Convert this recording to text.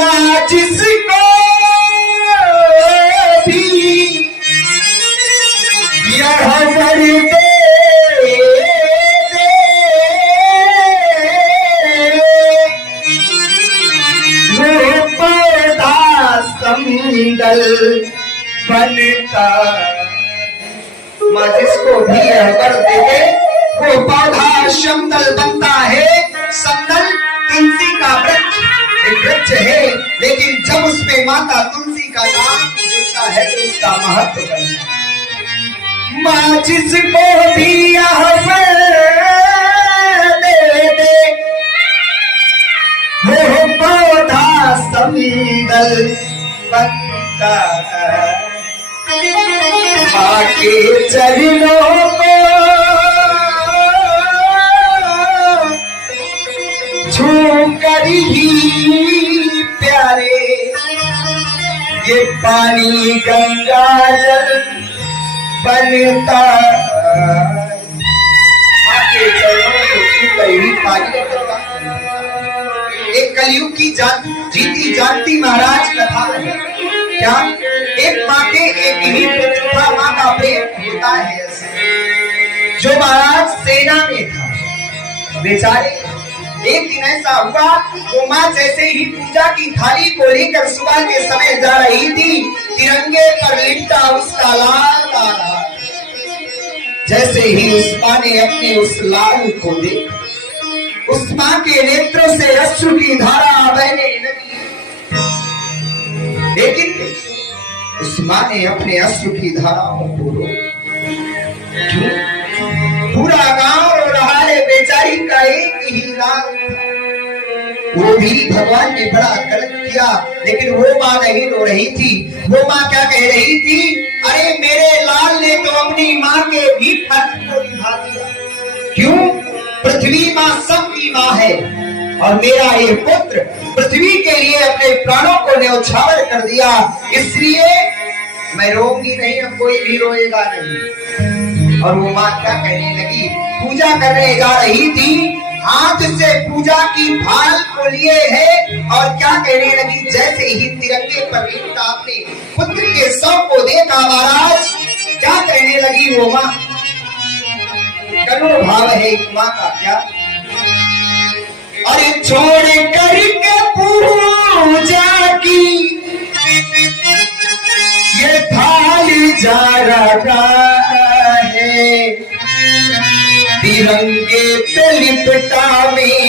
माँ जिसको भी यह वर दे वो पौधा समदल बनता। माँ जिसको भी यह वर दे दे वो पौधा समदल बनता है। समदल तुलसी का वृक्ष एक वृक्ष है, लेकिन जब उसमें माता तुलसी का नाम जुड़ता है तो उसका महत्व बनता है। माँ जिसको भी यह दे दे वो पौधा समदल बनता है। माँ के चरणों को छूकर ही प्यारे ये पानी गंगा जल बनता। माँ के चरणों को छूकर ही पानी बनता। एक कलयुग की जीती जानती महाराज कथा है। क्या एक माँ के एक ही पुत्र था, माँ का प्रेम होता है। जो महाराज सेना में था, बेचारे एक दिन ऐसा हुआ, वो माँ जैसे ही पूजा की थाली को लेकर सुबह के समय जा रही थी, तिरंगे पर लिपटा उसका लाल आ रहा। जैसे ही उस माँ ने अपने उस लाल को देखा, उस माँ के नेत्रों से अश्रु की धारा बहने लगी। लेकिन उस माँ ने अपने अश्रु की धाराओं को रोका। क्यों? पूरा गांव रो रहा है, बेचारी का एक ही लाल। वो भी भगवान ने बड़ा गलत किया, लेकिन वो माँ नहीं रो रही थी। वो माँ क्या कह रही थी? अरे मेरे लाल ने तो अपनी माँ के भी फर्ज को निभा दिया। क्यों? पृथ्वी माँ सबकी माँ है और मेरा ये पुत्र पृथ्वी के लिए अपने प्राणों को न्यौछावर कर दिया, इसलिए मैं रोऊंगी नहीं, अब कोई भी रोएगा नहीं। और वो माँ क्या कहने लगी? पूजा करने जा रही थी, हाथ से पूजा की थाल को लिए है और क्या कहने लगी? जैसे ही तिरंगे पर लिपटा अपने पुत्र के शव को देखा महाराज, क्या कहने लगी वो माँ? करुण भाव है एक माँ का। क्या? अरे छोड़ करके पूजा की ये थाली जा रहा है, तिरंगे पे लिपटा में